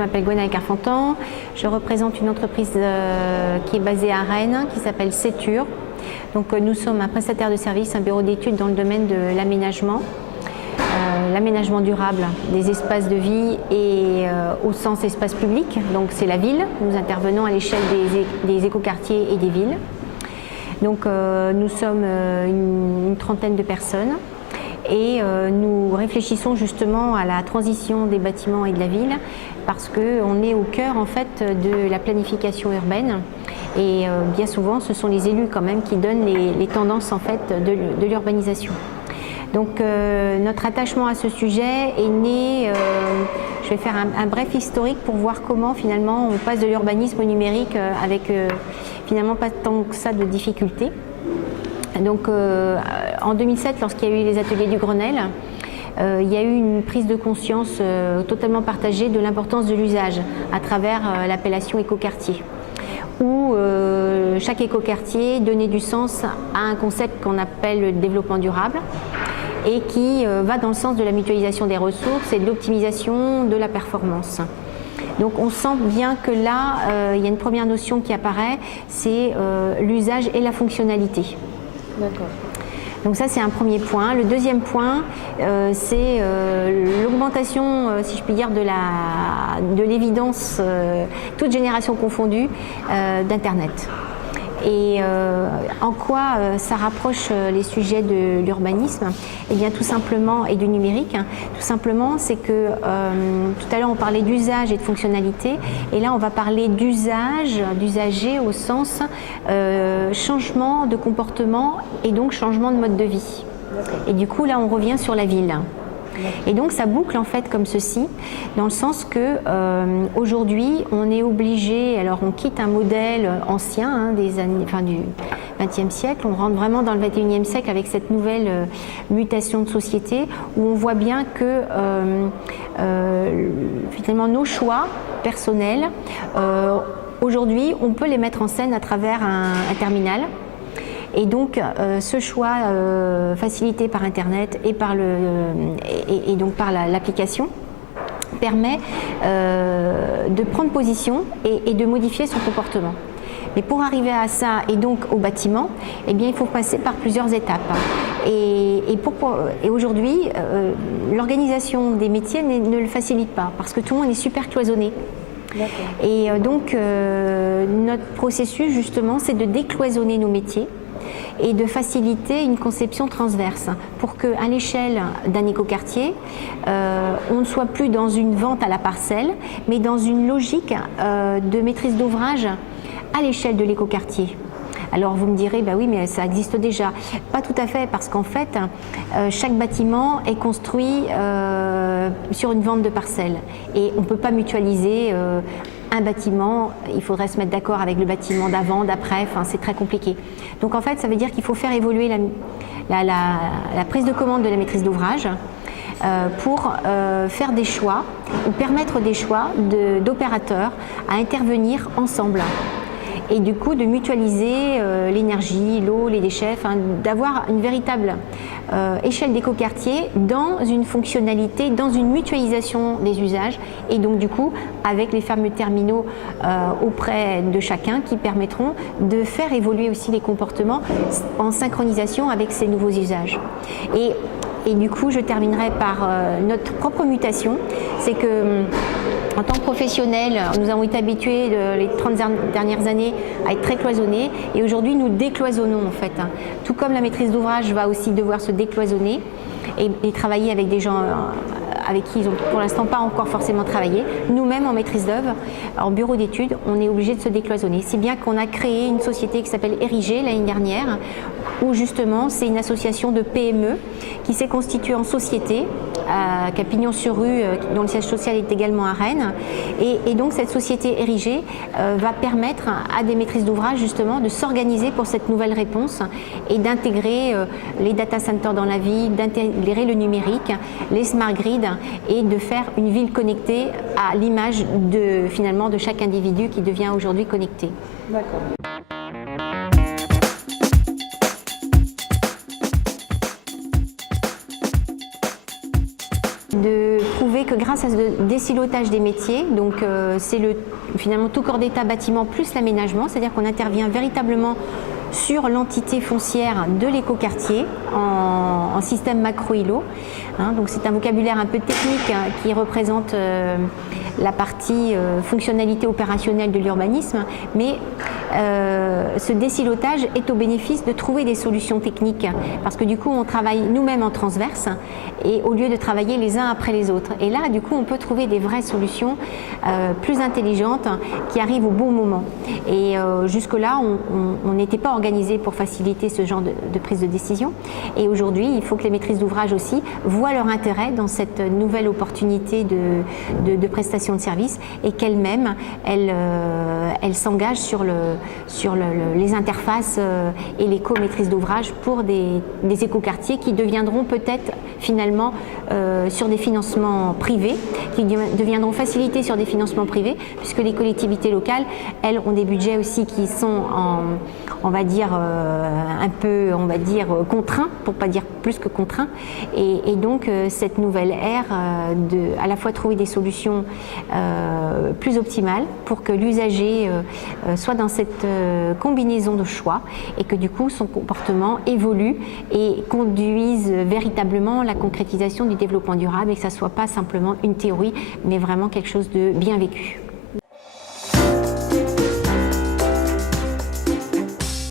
m'appelle Gwenaëlle Carfentan, je représente une entreprise qui est basée à Rennes, qui s'appelle Sétur. Donc nous sommes un prestataire de services, un bureau d'études dans le domaine de l'aménagement. L'aménagement durable des espaces de vie et au sens espace public, donc c'est la ville. Nous intervenons à l'échelle des écoquartiers et des villes. Donc nous sommes une trentaine de personnes et nous réfléchissons justement à la transition des bâtiments et de la ville parce qu'on est au cœur en fait de la planification urbaine et bien souvent ce sont les élus quand même qui donnent les tendances en fait de l'urbanisation. Donc notre attachement à ce sujet est né, je vais faire un bref historique pour voir comment finalement on passe de l'urbanisme au numérique avec finalement pas tant que ça de difficultés. Donc en 2007, lorsqu'il y a eu les ateliers du Grenelle, il y a eu une prise de conscience totalement partagée de l'importance de l'usage à travers l'appellation écoquartier, où chaque écoquartier donnait du sens à un concept qu'on appelle le développement durable et qui va dans le sens de la mutualisation des ressources et de l'optimisation de la performance. Donc on sent bien que là, il y a une première notion qui apparaît, c'est l'usage et la fonctionnalité. D'accord. Donc ça c'est un premier point. Le deuxième point, c'est l'augmentation, si je puis dire, de l'évidence, toute génération confondue, d'Internet. Et en quoi ça rapproche les sujets de l'urbanisme? Eh bien tout simplement, et du numérique, tout simplement c'est que tout à l'heure on parlait d'usage et de fonctionnalité, et là on va parler d'usage, d'usager au sens changement de comportement et donc changement de mode de vie. Et du coup là on revient sur la ville. Et donc ça boucle en fait comme ceci, dans le sens que aujourd'hui on est obligé, alors on quitte un modèle ancien des années, du XXe siècle, on rentre vraiment dans le XXIe siècle avec cette nouvelle mutation de société où on voit bien que finalement nos choix personnels, aujourd'hui on peut les mettre en scène à travers un terminal. Et donc ce choix facilité par Internet et par donc par l'application permet de prendre position et de modifier son comportement. Mais pour arriver à ça et donc au bâtiment, eh bien, il faut passer par plusieurs étapes. Et aujourd'hui, l'organisation des métiers ne le facilite pas parce que tout le monde est super cloisonné. Et donc notre processus justement, c'est de décloisonner nos métiers et de faciliter une conception transverse pour qu'à l'échelle d'un écoquartier, on ne soit plus dans une vente à la parcelle, mais dans une logique de maîtrise d'ouvrage à l'échelle de l'écoquartier. Alors vous me direz, bah oui, mais ça existe déjà. Pas tout à fait, parce qu'en fait, chaque bâtiment est construit sur une vente de parcelles. Et on ne peut pas mutualiser un bâtiment, il faudrait se mettre d'accord avec le bâtiment d'avant, d'après, enfin, c'est très compliqué. Donc en fait, ça veut dire qu'il faut faire évoluer la prise de commande de la maîtrise d'ouvrage pour faire des choix ou permettre des choix d'opérateurs à intervenir ensemble. Et du coup de mutualiser l'énergie, l'eau, les déchets, d'avoir une véritable échelle d'écoquartier dans une fonctionnalité, dans une mutualisation des usages et donc du coup avec les fameux terminaux auprès de chacun qui permettront de faire évoluer aussi les comportements en synchronisation avec ces nouveaux usages. Et du coup je terminerai par notre propre mutation, c'est que en tant que professionnels, nous avons été habitués les 30 dernières années à être très cloisonnés et aujourd'hui nous décloisonnons en fait. Tout comme la maîtrise d'ouvrage va aussi devoir se décloisonner et travailler avec des gens avec qui ils n'ont pour l'instant pas encore forcément travaillé. Nous-mêmes en maîtrise d'œuvre, en bureau d'études, on est obligé de se décloisonner. Si bien qu'on a créé une société qui s'appelle Érigé l'année dernière, où justement c'est une association de PME qui s'est constituée en société, qui a pignon sur rue, dont le siège social est également à Rennes. Et donc cette société Érigé va permettre à des maîtrises d'ouvrage justement de s'organiser pour cette nouvelle réponse et d'intégrer les data centers dans la ville, d'intégrer le numérique, les smart grids et de faire une ville connectée à l'image finalement de chaque individu qui devient aujourd'hui connecté. D'accord. De prouver que grâce à ce désilotage des métiers, donc c'est finalement tout corps d'État bâtiment plus l'aménagement, c'est-à-dire qu'on intervient véritablement sur l'entité foncière de l'écoquartier en système macro-îlot. Donc c'est un vocabulaire un peu technique qui représente la partie fonctionnalité opérationnelle de l'urbanisme, mais ce désilotage est au bénéfice de trouver des solutions techniques, parce que du coup on travaille nous-mêmes en transverse et au lieu de travailler les uns après les autres. Et là du coup on peut trouver des vraies solutions plus intelligentes qui arrivent au bon moment. Et jusque-là on n'était pas organisé pour faciliter ce genre de prise de décision. Et aujourd'hui il faut que les maîtrises d'ouvrage aussi voient leur intérêt dans cette nouvelle opportunité de prestation de services et qu'elles-mêmes elles s'engagent sur les interfaces et les co-maîtrises d'ouvrage pour des écoquartiers qui deviendront peut-être finalement sur des financements privés, qui deviendront facilités sur des financements privés, puisque les collectivités locales, elles, ont des budgets aussi qui sont on va dire un peu, on va dire contraints, pour pas dire plus que contraints, et donc cette nouvelle ère à la fois trouver des solutions plus optimales pour que l'usager soit dans cette combinaison de choix et que du coup son comportement évolue et conduise véritablement la concrétisation du développement durable et que ça soit pas simplement une théorie mais vraiment quelque chose de bien vécu.